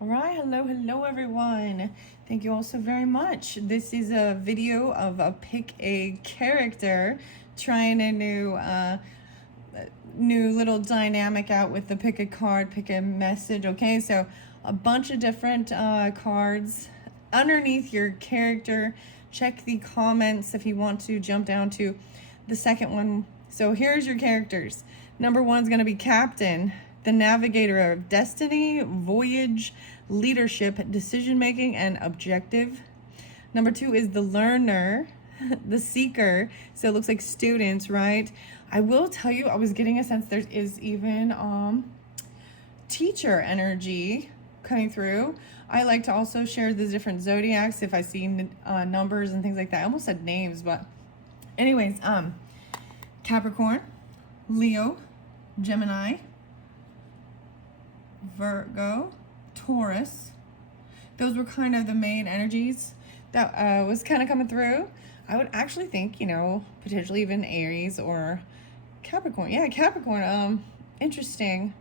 All right, hello everyone. Thank you all so very much. This is a video of a pick a character, trying a new little dynamic out with the pick a card, pick a message. Okay, so a bunch of different cards underneath your character. Check the comments if you want to jump down to the second one. So here's your characters. Number one's going to be Captain, the navigator of destiny, voyage, leadership, decision making, and objective. Number two is the learner, the seeker. So it looks like students, right? I will tell you, I was getting a sense there is even teacher energy coming through. I like to also share the different zodiacs if I see numbers and things like that. I almost said names, but anyways, Capricorn, Leo, Gemini, Virgo, Taurus. Those were kind of the main energies that was kind of coming through. I would actually think, potentially even Aries or Capricorn. Yeah, Capricorn. Interesting.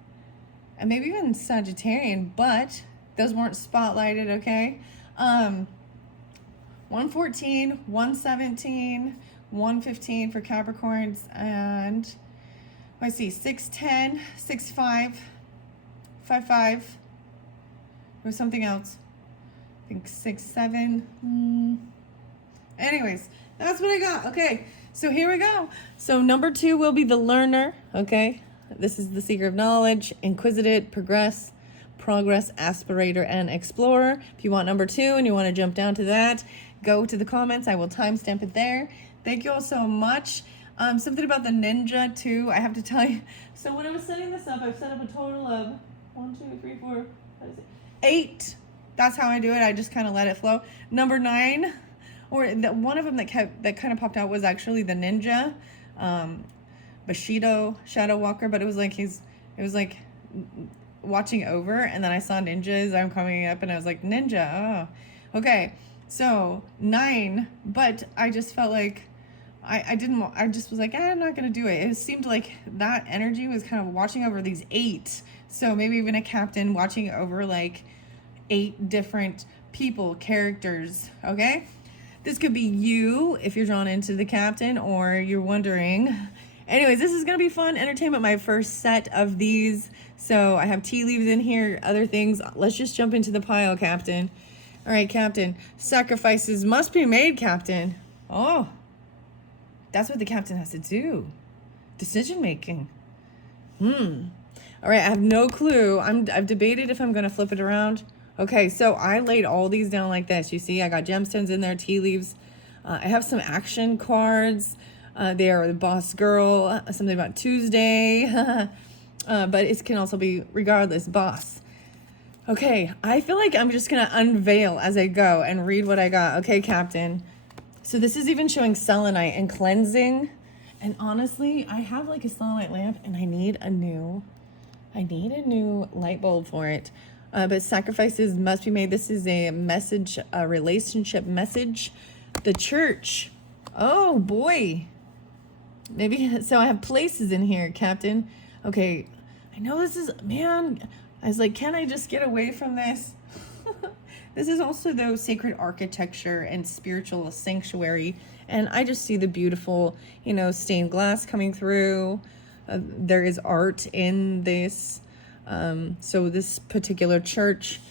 And maybe even Sagittarian, but those weren't spotlighted, okay? 114, 117, 115 for Capricorns, and I see 610, 65, 55. Or something else. I think 6, 7. Anyways, that's what I got. Okay, so here we go. So number two will be the learner. Okay, this is the seeker of knowledge, inquisitive, progress, aspirator, and explorer. If you want number two and you want to jump down to that, go to the comments. I will timestamp it there. Thank you all so much. Something about the ninja too, I have to tell you. So when I was setting this up, I've set up a total of 1, 2, 3, 4, 5, 6, 8. That's how I do it. I just kind of let it flow. Number 9, or one of them that kind of popped out was actually the ninja, Bushido Shadow Walker. But it was like watching over, and then I saw ninjas. I'm coming up, and I was like ninja. Oh, okay. So 9, but I just felt like I just was like, I'm not going to do it. It seemed like that energy was kind of watching over these 8. So maybe even a captain watching over like 8 different people, characters, okay? This could be you if you're drawn into the captain or you're wondering. Anyways, this is going to be fun entertainment, my first set of these. So I have tea leaves in here, other things. Let's just jump into the pile, Captain. All right, Captain. Sacrifices must be made, Captain. Oh. That's what the captain has to do. Decision making. All right, I have no clue. I've debated if I'm going to flip it around. Okay, so I laid all these down like this. You see, I got gemstones in there, tea leaves. I have some action cards. They are the boss girl, something about Tuesday. But it can also be regardless, boss. Okay, I feel like I'm just going to unveil as I go and read what I got. Okay, Captain. So this is even showing selenite and cleansing. And honestly, I have like a selenite lamp and I need a new light bulb for it. But sacrifices must be made. This is a message, a relationship message. The church. Oh boy. Maybe, so I have places in here, Captain. Okay, I know this is, man, I was like, can I just get away from this? This is also though sacred architecture and spiritual sanctuary. And I just see the beautiful, stained glass coming through. There is art in this. So this particular church,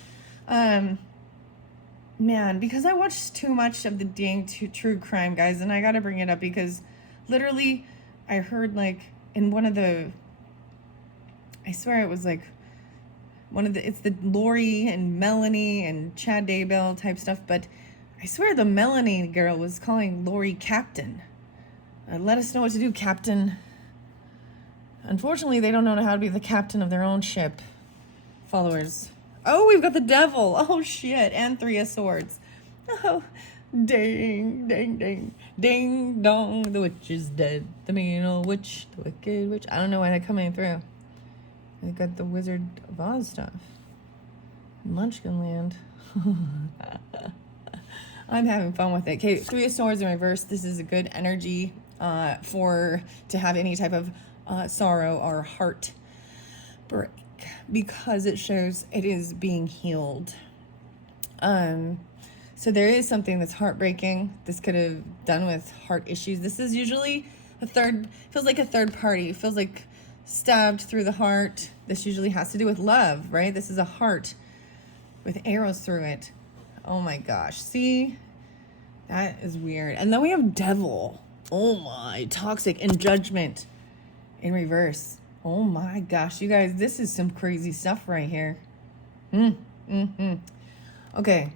man, because I watched too much of the dang true crime, guys, and I got to bring it up because literally I heard like in one of the, I swear it was like, it's the Lori and Melanie and Chad Daybell type stuff, but I swear the Melanie girl was calling Lori Captain. Let us know what to do, Captain. Unfortunately, they don't know how to be the captain of their own ship. Followers. Oh, we've got the devil. Oh, shit. And 3 of swords. Oh, ding, ding, ding. Ding, dong. The witch is dead. The mean old witch. The wicked witch. I don't know why they're coming through. They got the Wizard of Oz stuff. Munchkin Land. I'm having fun with it. Okay, 3 of Swords in reverse. This is a good energy to have any type of sorrow or heart because it shows it is being healed. So there is something that's heartbreaking. This could have done with heart issues. This is usually feels like a third party. It feels like stabbed through the heart. This usually has to do with love, right? This is a heart with arrows through it. Oh my gosh. See? That is weird. And then we have devil. Oh my, toxic and judgment in reverse. Oh my gosh, you guys, this is some crazy stuff right here. Okay.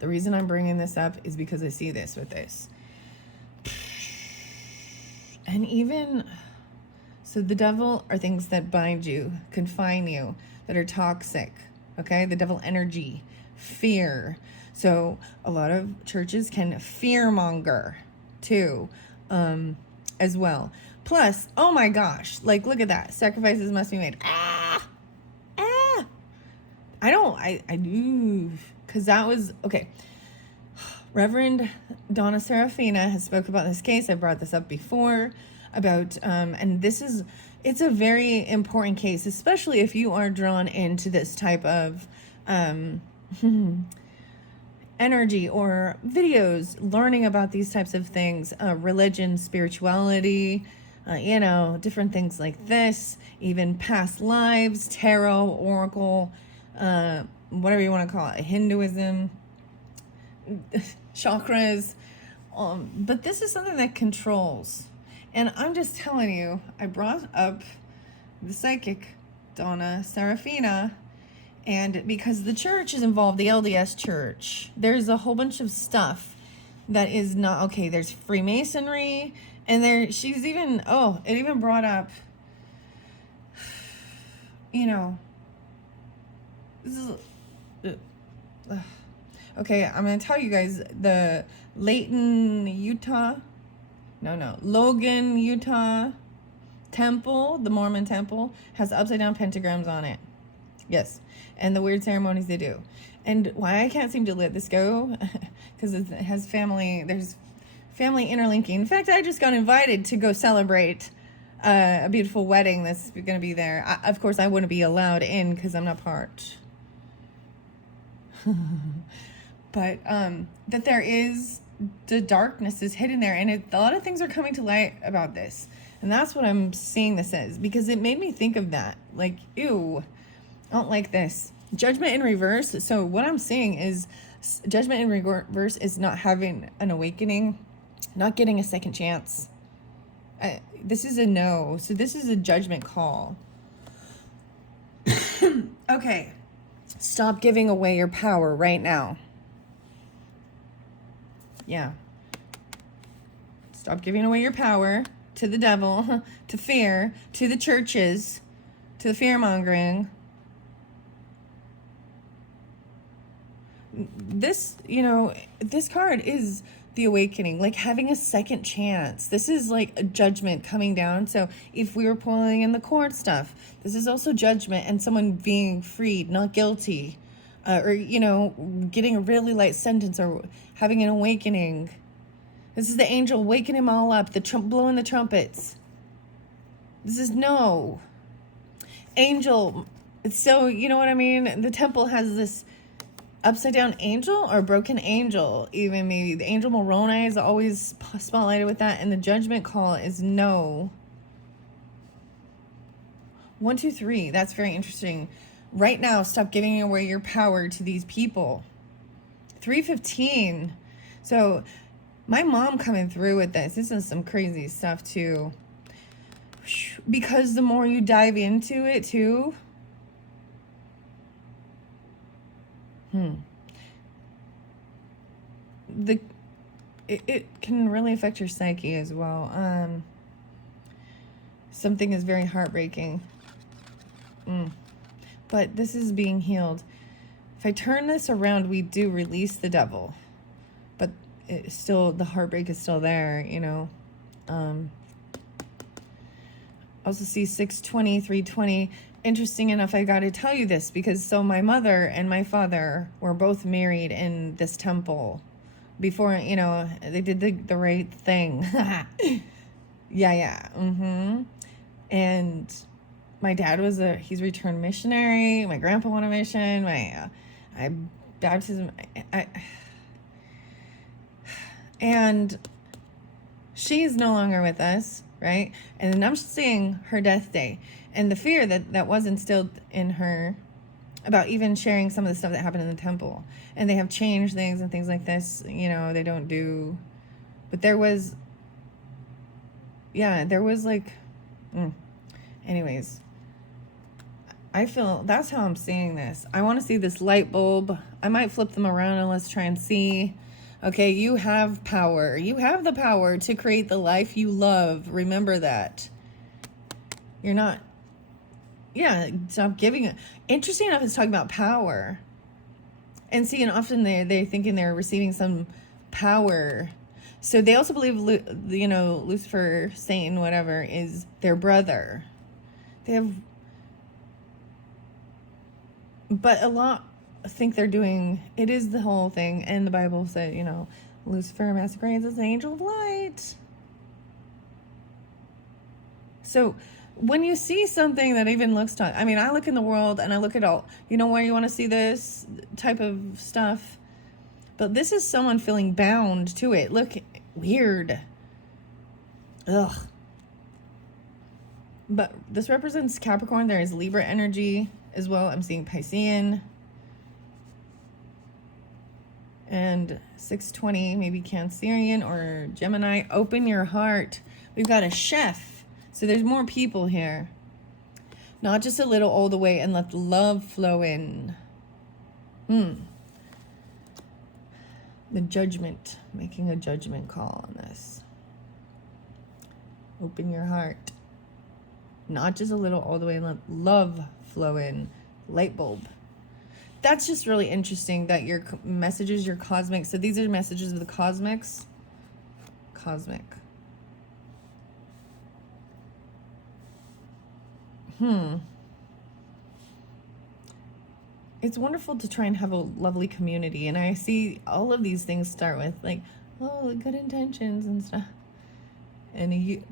The reason I'm bringing this up is because I see this with this. And even, so the devil are things that bind you, confine you, that are toxic. Okay? The devil energy, fear. So a lot of churches can fearmonger too, as well. Plus, oh my gosh, like look at that. Sacrifices must be made. I do, because that was, okay. Reverend Donna Serafina has spoke about this case. I brought this up before about, and it's a very important case, especially if you are drawn into this type of, energy or videos, learning about these types of things, religion, spirituality, different things like this, even past lives, tarot, oracle, whatever you want to call it, Hinduism, chakras. But this is something that controls. And I'm just telling you, I brought up the psychic, Donna Serafina, and because the church is involved, the LDS church, there's a whole bunch of stuff that is not okay. There's Freemasonry, and she's even, it even brought up, this is, okay, I'm going to tell you guys, the Logan, Utah temple, the Mormon temple, has upside down pentagrams on it. Yes. And the weird ceremonies they do. And why I can't seem to let this go, because it has there's family interlinking. In fact, I just got invited to go celebrate a beautiful wedding that's going to be there. Of course, I wouldn't be allowed in because I'm not part. But that there is, the darkness is hidden there. And a lot of things are coming to light about this. And that's what I'm seeing this as, because it made me think of that. Like, ew. I don't like this. Judgment in reverse. So what I'm seeing is judgment in reverse is not having an awakening, not getting a second chance. This is a no. So this is a judgment call. Okay. Stop giving away your power right now. Yeah. Stop giving away your power to the devil, to fear, to the churches, to the fear-mongering. This, this card is the awakening, like having a second chance. This is like a judgment coming down. So if we were pulling in the court stuff, this is also judgment and someone being freed, not guilty, or, getting a really light sentence or having an awakening. This is the angel waking him all up, blowing the trumpets. This is no. Angel. So, you know what I mean? The temple has this upside down angel or broken angel, even maybe. The angel Moroni is always spotlighted with that, and the judgment call is no. 1, 2, 3. That's very interesting. Right now, stop giving away your power to these people. 315. So my mom coming through with this. This is some crazy stuff too. Because the more you dive into it too, it can really affect your psyche as well. Something is very heartbreaking. But this is being healed. If I turn this around, we do release the devil, but it's still, the heartbreak is still there, Also see 620, 320. Interesting enough, I got to tell you this because so my mother and my father were both married in this temple before, they did the right thing. Yeah. And my dad he's returned missionary. My grandpa went on a mission. I baptism. And she's no longer with us, right? And then I'm seeing her death day, and the fear that was instilled in her about even sharing some of the stuff that happened in the temple. And they have changed things and things like this, they don't do. But there was like, anyways, I feel that's how I'm seeing this. I want to see this light bulb. I might flip them around and let's try and see. Okay, you have power. You have the power to create the life you love. Remember that. You're not. Yeah, stop giving it. Interesting enough, it's talking about power. And see, and often they're thinking they're receiving some power. So they also believe, Lucifer, Satan, whatever, is their brother. They have. But a lot think they're doing, it is the whole thing. And the Bible said, Lucifer masquerades as an angel of light. So when you see something that even looks I look in the world and I look at all, where you want to see this type of stuff. But this is someone feeling bound to it. Look, weird. Ugh. But this represents Capricorn. There is Libra energy as well. I'm seeing Piscean. And 620, maybe Cancerian or Gemini. Open your heart. We've got a chef. So there's more people here. Not just a little all the way, and let love flow in. The judgment. Making a judgment call on this. Open your heart. Not just a little all the way, and let love flow in. Light bulb. That's just really interesting that your messages, your cosmic. So these are messages of the cosmics. Cosmic. It's wonderful to try and have a lovely community. And I see all of these things start with like, good intentions and stuff. And a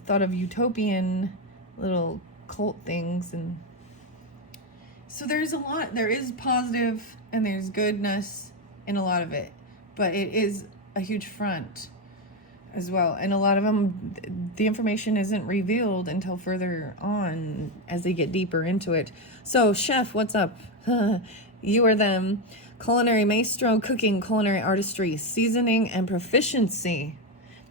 thought of utopian little cult things. And so there's a lot, there is positive and there's goodness in a lot of it. But it is a huge front as well. And a lot of them, the information isn't revealed until further on as they get deeper into it. So, chef, what's up? You are them. Culinary maestro, cooking, culinary artistry, seasoning, and proficiency.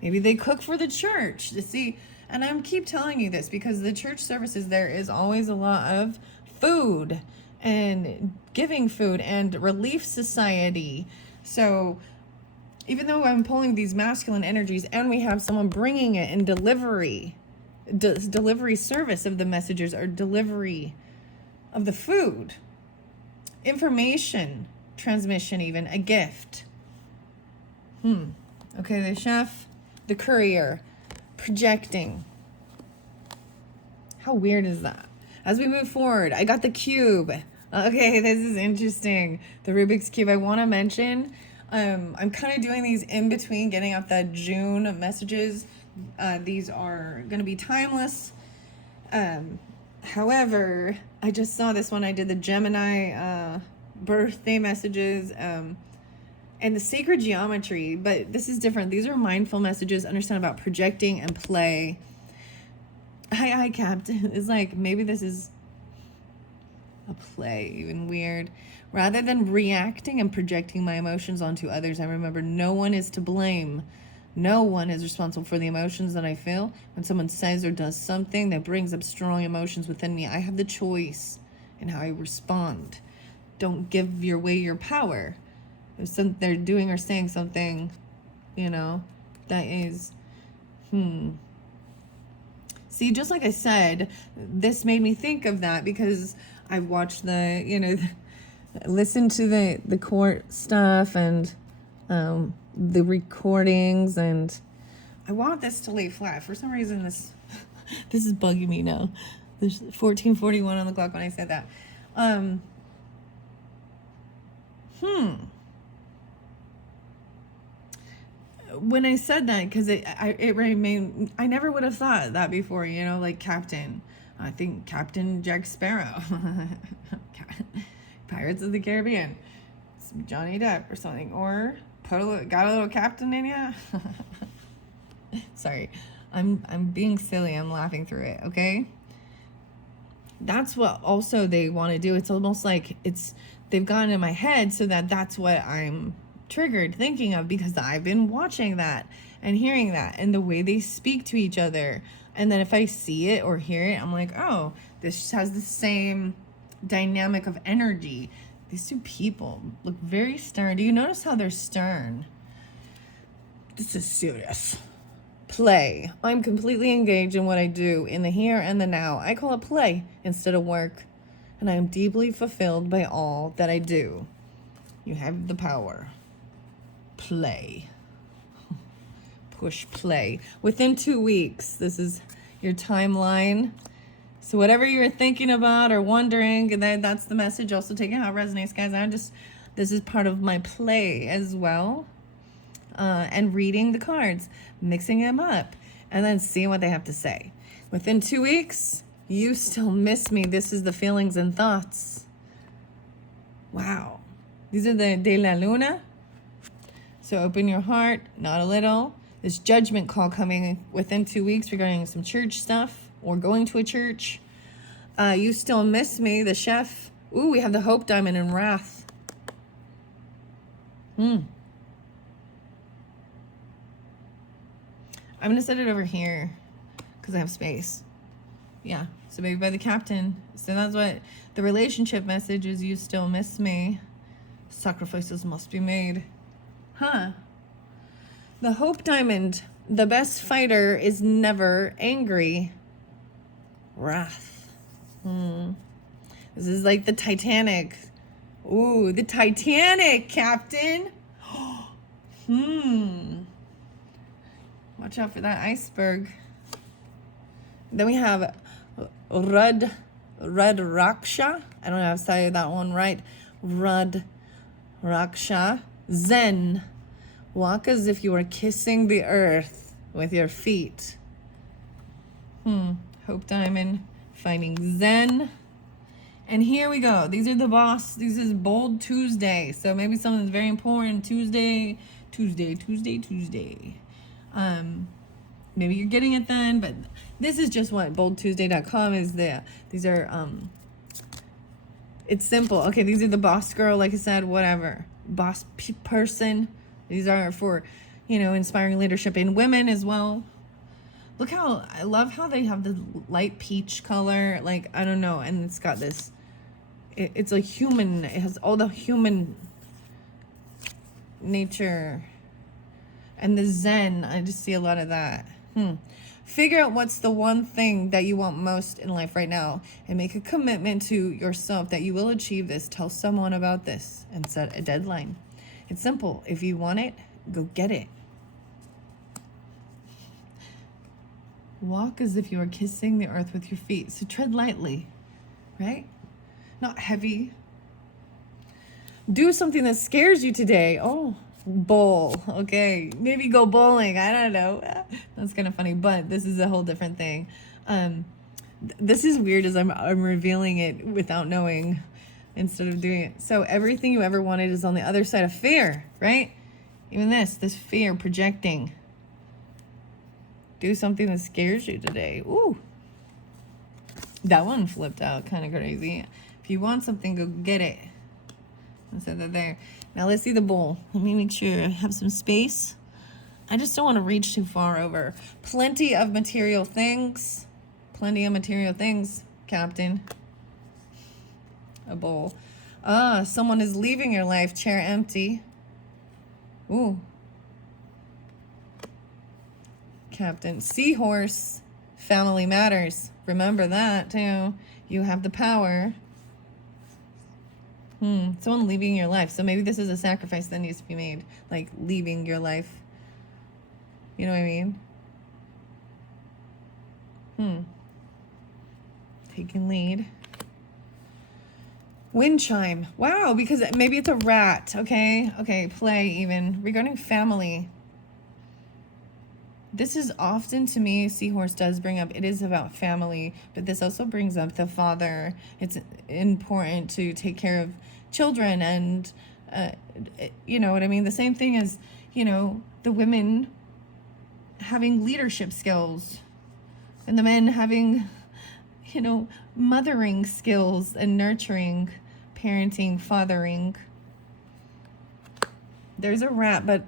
Maybe they cook for the church to see. And I keep telling you this because the church services, there is always a lot of food and giving food and relief society. So even though I'm pulling these masculine energies and we have someone bringing it in delivery, delivery service of the messages or delivery of the food, information transmission, even a gift. Okay, the chef, the courier, projecting. How weird is that? As we move forward, I got the cube. Okay, this is interesting. The Rubik's Cube. I want to mention, I'm kind of doing these in between getting out the June messages. These are going to be timeless. However, I just saw this one. I did the Gemini birthday messages and the sacred geometry, but this is different. These are mindful messages, understand about projecting and play. Hi, Captain. It's like, maybe this is a play, even weird. Rather than reacting and projecting my emotions onto others, I remember no one is to blame. No one is responsible for the emotions that I feel. When someone says or does something that brings up strong emotions within me, I have the choice in how I respond. Don't give away your power. If they're doing or saying something, that is, See, just like I said, this made me think of that because I've watched listened to the court stuff and the recordings, and I want this to lay flat. For some reason, this is bugging me now. There's 14:41 on the clock when I said that. When I said that, because it remained, I never would have thought that before, like Captain. I think Captain Jack Sparrow. Pirates of the Caribbean. It's Johnny Depp or something. Or got a little captain in ya? Sorry. I'm being silly. I'm laughing through it, okay? That's what also they want to do. It's almost like they've gotten in my head so that's what I'm triggered thinking of, because I've been watching that and hearing that and the way they speak to each other. And then if I see it or hear it, I'm like, oh, this has the same dynamic of energy. These two people look very stern. Do you notice how they're stern? This is serious. Play. I'm completely engaged in what I do in the here and the now. I call it play instead of work. And I am deeply fulfilled by all that I do. You have the power. Play. Push play. Within 2 weeks, this is your timeline. So whatever you were thinking about or wondering, that's the message. Also taking how it resonates, guys. This is part of my play as well. And reading the cards, mixing them up, and then seeing what they have to say. Within 2 weeks, you still miss me. This is the feelings and thoughts. Wow. These are the De La Luna. So open your heart, not a little. This judgment call coming within 2 weeks regarding some church stuff or going to a church. You still miss me, the chef. Ooh, we have the Hope Diamond and Wrath. I'm going to set it over here because I have space. Yeah, so maybe by the captain. So that's what the relationship message is. You still miss me. Sacrifices must be made. Huh. The Hope Diamond. The best fighter is never angry. Wrath. This is like the Titanic. Ooh, the Titanic, Captain. Watch out for that iceberg. Then we have Rudraksha. I don't know how to say that one right. Rudraksha. Zen. Walk as if you were kissing the earth with your feet. Hope Diamond. Finding Zen. And here we go. These are the boss. This is Bold Tuesday. So maybe something's very important. Tuesday. Maybe you're getting it then, but this is just what boldtuesday.com is there. These are, it's simple. Okay, these are the boss girl, like I said, whatever. Boss person. These are for, inspiring leadership in women as well. Look how, I love how they have the light peach color. Like, I don't know. And it's got this, it's a human, it has all the human nature. And the Zen, I just see a lot of that. Figure out what's the one thing that you want most in life right now and make a commitment to yourself that you will achieve this. Tell someone about this and set a deadline. It's simple. If you want it, go get it. Walk as if you are kissing the earth with your feet. So tread lightly, right? Not heavy. Do something that scares you today. Oh, bowl. Okay, maybe go bowling. I don't know. That's kind of funny, but this is a whole different thing. This is weird as I'm revealing it without knowing instead of doing it. So everything you ever wanted is on the other side of fear, right? Even this fear projecting. Do something that scares you today. Ooh. That one flipped out kind of crazy. If you want something, go get it. I said that there. Now let's see the bowl. Let me make sure I have some space. I just don't want to reach too far over. Plenty of material things. Plenty of material things, Captain. A bowl. Someone is leaving your life. Chair empty. Ooh. Captain. Seahorse. Family matters. Remember that, too. You have the power. Someone leaving your life. So maybe this is a sacrifice that needs to be made. Like leaving your life. You know what I mean? Taking lead. Wind chime. Wow, because maybe it's a rat. Okay, play even. Regarding family. This is often, to me, Seahorse does bring up, it is about family, but this also brings up the father. It's important to take care of children, and uh, you know what I mean? The same thing as, you know, the women having leadership skills and the men having, you know, mothering skills and nurturing, parenting, fathering. There's a wrap, but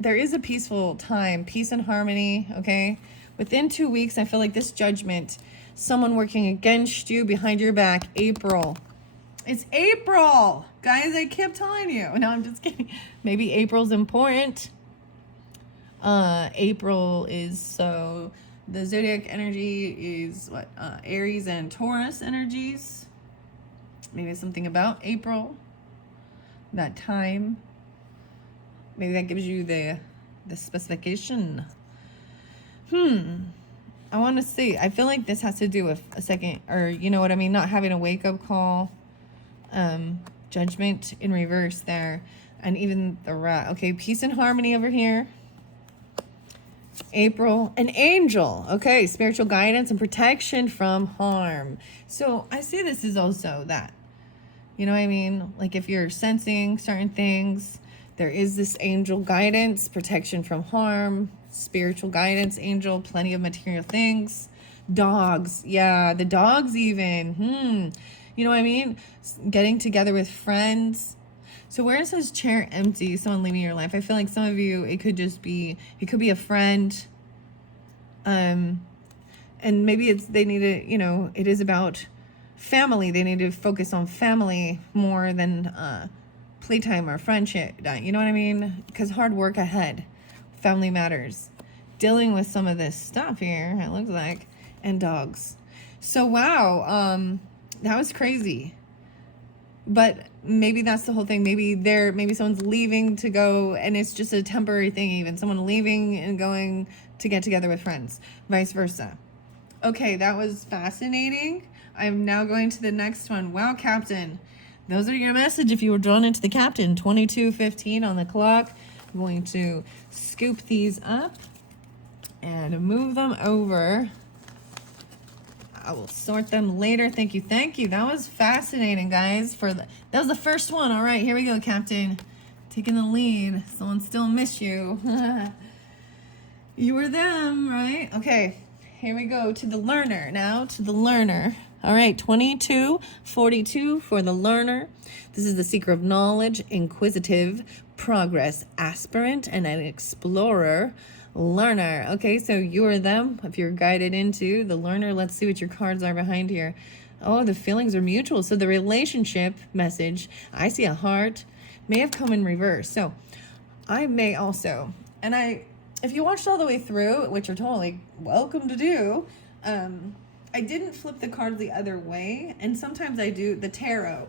there is a peaceful time, peace and harmony, okay? Within 2 weeks, I feel like this judgment, someone working against you, behind your back, April. It's April! Guys, I kept telling you. No, I'm just kidding. Maybe April's important. April is, so the zodiac energy is what? Aries and Taurus energies. Maybe something about April, that time. Maybe that gives you the specification. I want to see. I feel like this has to do with a second, or you know what I mean? Not having a wake-up call. Judgment in reverse there. And even the rat. Okay, peace and harmony over here. April, an angel. Okay, spiritual guidance and protection from harm. So I see this is also that. You know what I mean? Like if you're sensing certain things, there is this angel guidance, protection from harm, spiritual guidance, angel, plenty of material things. Dogs, yeah, the dogs even. You know what I mean? Getting together with friends. So where it says chair empty, someone leaving your life, I feel like some of you, it could be a friend. And maybe they need to, you know, it is about family. They need to focus on family more than playtime or friendship. You know what I mean? Because hard work ahead. Family matters. Dealing with some of this stuff here, it looks like. And dogs. So, wow. That was crazy. But maybe that's the whole thing. Maybe someone's leaving to go, and it's just a temporary thing even. Someone leaving and going to get together with friends. Vice versa. Okay, that was fascinating. I'm now going to the next one. Wow, Captain. Those are your message if you were drawn into the Captain. 22:15 on the clock. I'm going to scoop these up and move them over. I will sort them later. Thank you. That was fascinating, guys. That was the first one. All right, here we go, Captain. Taking the lead. Someone still miss you. You were them, right? Okay, here we go to the learner now. To the learner. All right, 22:42 for the learner. This is the seeker of knowledge, inquisitive, progress, aspirant, and an explorer. Learner. Okay, so you are them. If you're guided into the learner, let's see what your cards are behind here. Oh, the feelings are mutual. So the relationship message, I see a heart, may have come in reverse. So I may also, and if you watched all the way through, which you're totally welcome to do, I didn't flip the card the other way, and sometimes I do the tarot,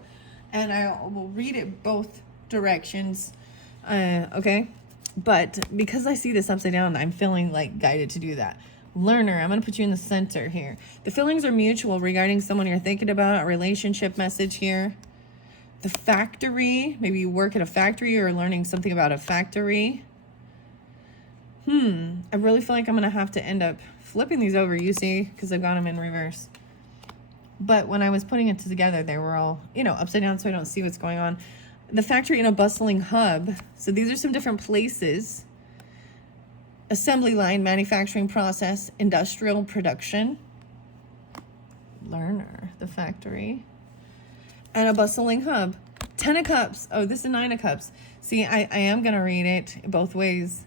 and I will read it both directions, okay? But because I see this upside down, I'm feeling like guided to do that. Learner, I'm going to put you in the center here. The feelings are mutual regarding someone you're thinking about, a relationship message here. The factory, maybe you work at a factory or learning something about a factory. I really feel like I'm going to have to end up flipping these over, you see, because I've got them in reverse. But when I was putting it together, they were all, you know, upside down so I don't see what's going on. The factory in a bustling hub. So these are some different places. Assembly line, manufacturing process, industrial production. Learner, the factory. And a bustling hub. 10 of Cups. Oh, this is 9 of Cups. See, I am going to read it both ways.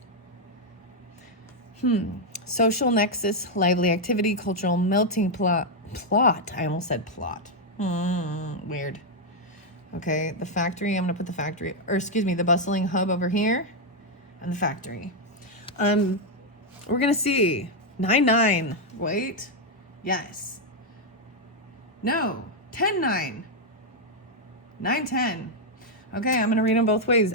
Social nexus, lively activity, cultural melting plot. I almost said plot. Weird. Okay, the factory. I'm going to put the factory, or excuse me, the bustling hub over here. And the factory. We're going to see 9-9. Wait. Yes. No. 10-9. 9-10. Okay, I'm going to read them both ways.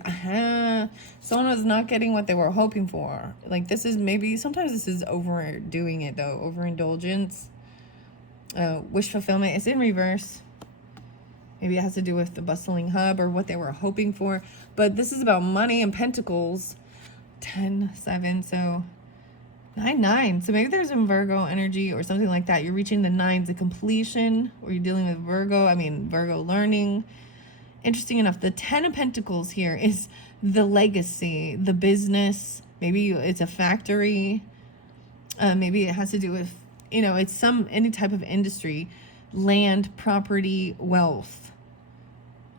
Someone was not getting what they were hoping for. Like, this is maybe, sometimes this is overdoing it, though. Overindulgence. Wish fulfillment. It's in reverse. Maybe it has to do with the bustling hub or what they were hoping for. But this is about money and pentacles. 10-7. So 9. So maybe there's some Virgo energy or something like that. You're reaching the nines, the completion, or you're dealing with Virgo learning. Interesting enough, the 10 of Pentacles here is the legacy, the business. Maybe it's a factory. Maybe it has to do with, it's any type of industry, land, property, wealth.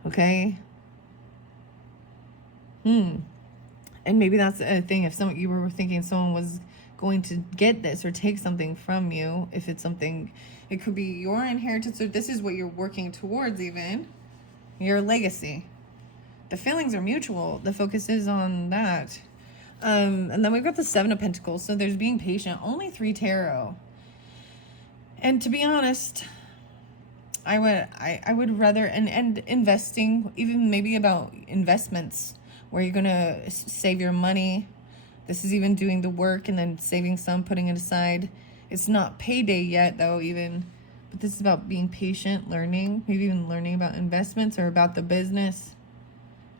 Okay. And maybe that's a thing. If you were thinking someone was going to get this or take something from you, if it's something, it could be your inheritance, or this is what you're working towards, even your legacy. The feelings are mutual. The focus is on that. And then we've got the 7 of Pentacles. So there's being patient. Only 3 tarot. And to be honest, I would rather, and investing, even maybe about investments where you're going to save your money. This is even doing the work and then saving some, putting it aside. It's not payday yet though, but this is about being patient, learning, maybe even learning about investments or about the business,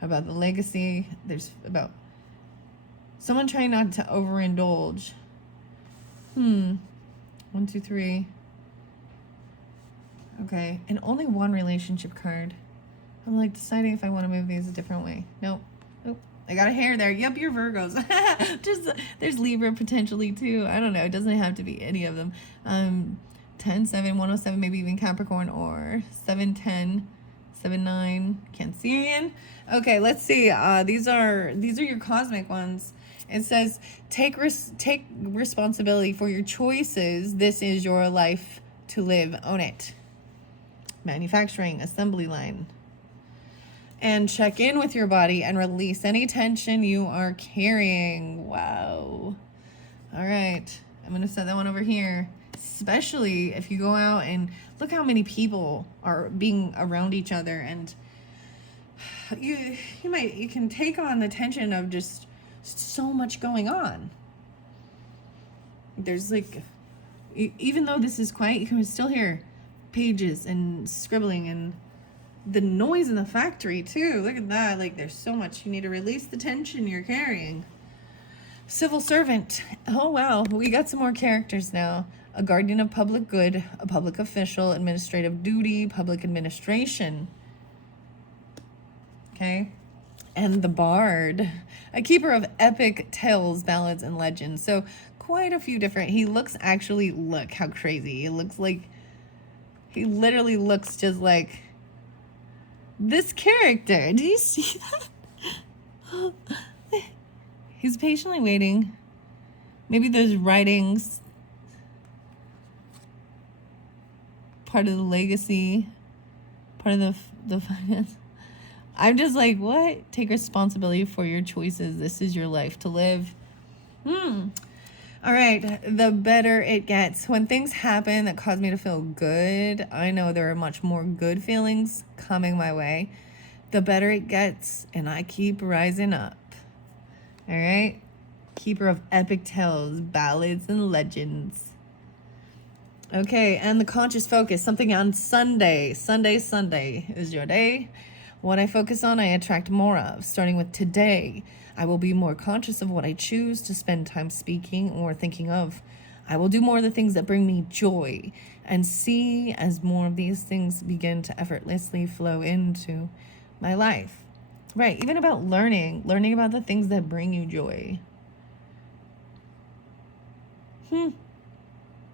about the legacy. There's about someone trying not to overindulge. 1, 2, 3. Okay, and only 1 relationship card. I'm like deciding if I want to move these a different way. Nope. I got a hair there. Yep, you're Virgos. There's Libra potentially too. I don't know. It doesn't have to be any of them. 10, 7, 107, maybe even Capricorn, or 7, 10, 7, 9, Cancerian. Okay, let's see. These are your cosmic ones. It says, take responsibility for your choices. This is your life to live. Own it. Manufacturing, assembly line. And check in with your body and release any tension you are carrying. Wow. All right. I'm going to set that one over here. Especially if you go out and look how many people are being around each other, and you can take on the tension of just so much going on. There's like, even though this is quiet, you can still hear pages and scribbling and the noise in the factory too. Look at that. Like, there's so much. You need to release the tension you're carrying. Civil servant. Oh wow, we got some more characters now. A guardian of public good, a public official, administrative duty, public administration. Okay. And the bard, a keeper of epic tales, ballads, and legends. So quite a few different. He looks actually, look how crazy. He looks like, he literally looks just like this character. Do you see that? He's patiently waiting. Maybe those writings, part of the legacy, part of the finance. I'm just like, what? Take responsibility for your choices. This is your life to live. All right. The better it gets. When things happen that cause me to feel good, I know there are much more good feelings coming my way. The better it gets, and I keep rising up. All right. Keeper of epic tales, ballads, and legends. Okay. And the conscious focus, something on Sunday. Sunday is your day. What I focus on, I attract more of. Starting with today, I will be more conscious of what I choose to spend time speaking or thinking of. I will do more of the things that bring me joy, and see as more of these things begin to effortlessly flow into my life. Right, even about learning about the things that bring you joy.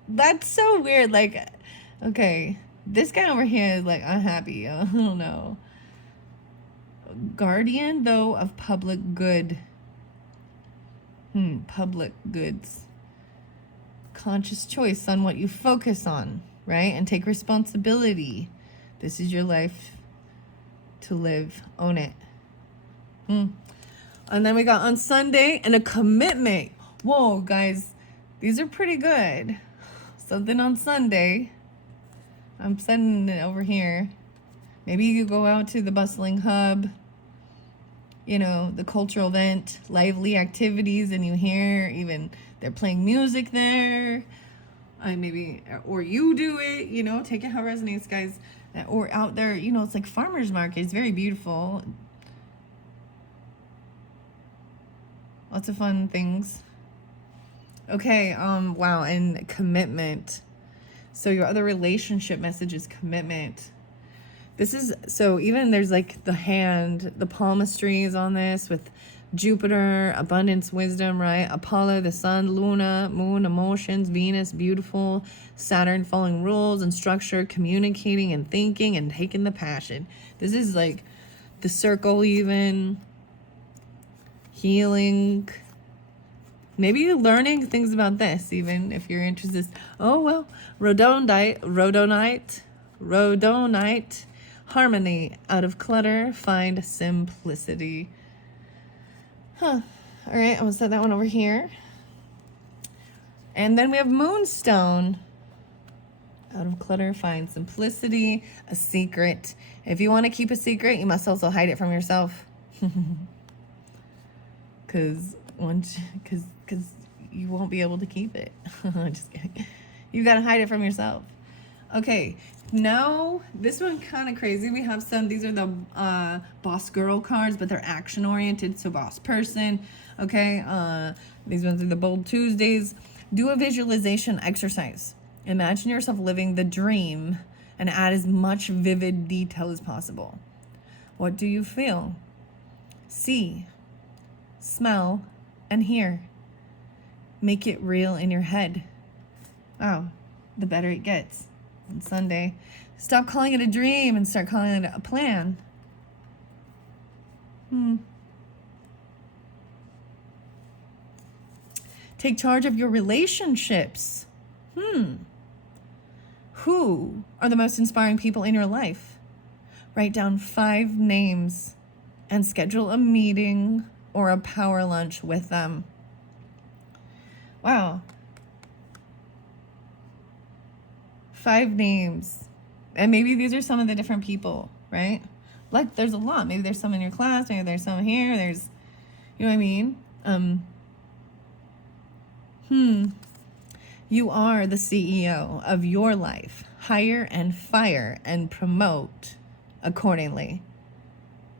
That's so weird. Like, okay, this guy over here is like unhappy. I don't know. Guardian, though, of public good. Public goods. Conscious choice on what you focus on, right? And take responsibility. This is your life to live. Own it. And then we got on Sunday, and a commitment. Whoa, guys, these are pretty good. Something on Sunday. I'm sending it over here. Maybe you go out to the bustling hub, the cultural event, lively activities, and you hear even they're playing music there. Or you do it, take it how it resonates, guys. Or out there, it's like farmers market. It's very beautiful. Lots of fun things. Okay, wow, and commitment. So your other relationship message is commitment. This is, so even there's like the hand, the palmistry is on this with Jupiter, abundance, wisdom, right? Apollo, the sun, Luna, moon, emotions, Venus, beautiful, Saturn, following rules and structure, communicating and thinking and taking the passion. This is like the circle, even healing. Maybe you're learning things about this, even if you're interested. Oh, well, rhodonite, harmony. Out of clutter, find simplicity. Huh. All right, I'm going to set that one over here. And then we have moonstone. Out of clutter, find simplicity, a secret. If you want to keep a secret, you must also hide it from yourself. Because you won't be able to keep it. Just kidding. You got to hide it from yourself. Okay, now this one kind of crazy. We have some, these are the boss girl cards, but they're action oriented, so boss person. Okay, these ones are the bold Tuesdays. Do a visualization exercise. Imagine yourself living the dream and add as much vivid detail as possible. What do you feel, see, smell, and hear? Make it real in your head. Wow, the better it gets. On Sunday, stop calling it a dream and start calling it a plan. Take charge of your relationships. Who are the most inspiring people in your life? Write down 5 names and schedule a meeting or a power lunch with them. Wow. 5 names. And maybe these are some of the different people, right? Like there's a lot. Maybe there's some in your class, maybe there's some here, there's, you know what I mean? You are the CEO of your life. Hire and fire and promote accordingly.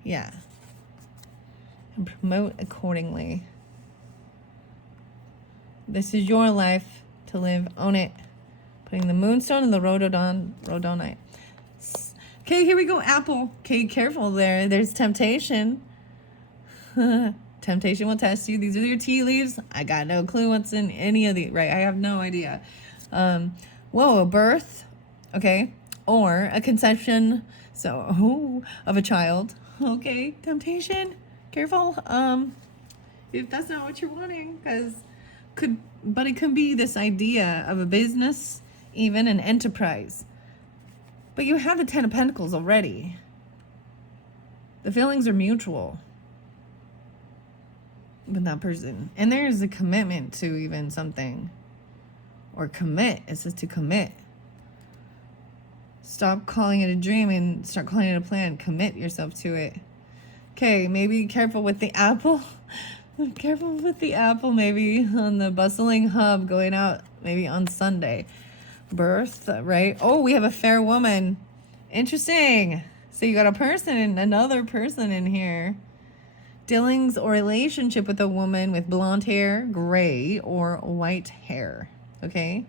Yeah. And promote accordingly. This is your life to live. Own it. Putting the moonstone and the rhodonite. Okay, here we go. Apple. Okay, careful there. There's temptation. Temptation will test you. These are your tea leaves. I got no clue what's in any of these. Right, I have no idea. Whoa, a birth. Okay, or a conception. So, of a child. Okay, temptation. Careful. If that's not what you're wanting, but it could be this idea of a business, even an enterprise. But you have the 10 of Pentacles already. The feelings are mutual with that person. And there's a commitment to even something. Or commit. It says to commit. Stop calling it a dream and start calling it a plan. Commit yourself to it. Okay, maybe careful with the apple. Careful with the apple, maybe on the bustling hub going out, maybe on Sunday. Birth, right? Oh, we have a fair woman. Interesting. So you got a person and another person in here. Dealings or relationship with a woman with blonde hair, gray, or white hair. Okay?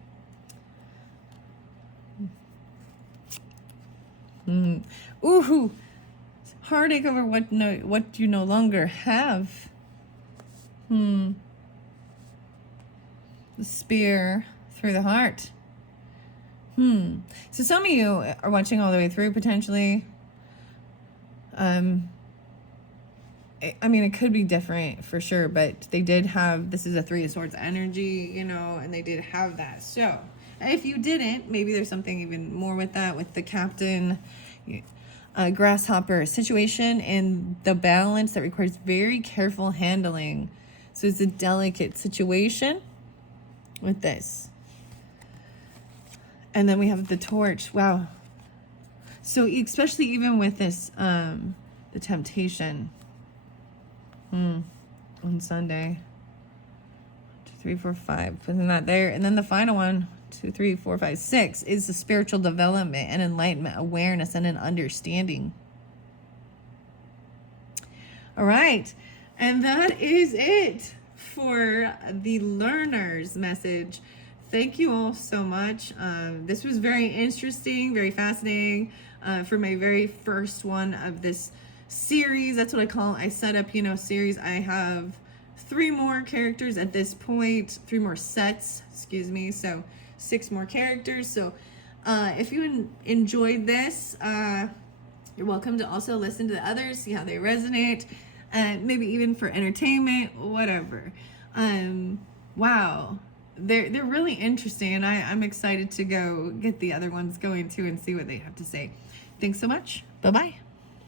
Ooh, heartache over what you no longer have. The spear through the heart. So some of you are watching all the way through, potentially. I mean, it could be different for sure, but they did have, this is a 3 of Swords energy, you know, and they did have that. So if you didn't, maybe there's something even more with that, with the captain, grasshopper situation and the balance that requires very careful handling. So it's a delicate situation with this. And then we have the torch. Wow. So especially even with this, the temptation. On Sunday. 2, 3, 4, 5. Putting that there. And then the final one, 2, 3, 4, 5, 6, is the spiritual development and enlightenment, awareness, and an understanding. All right. And that is it for the learner's message. Thank you all so much. This was very interesting, very fascinating for my very first one of this series. That's what I call it. I set up, series. I have 3 more characters at this point, 3 more sets, excuse me. So 6 more characters. So if you enjoyed this, you're welcome to also listen to the others, see how they resonate, and maybe even for entertainment, whatever. Wow, they're really interesting, and I'm excited to go get the other ones going too and see what they have to say. Thanks so much. Bye-bye.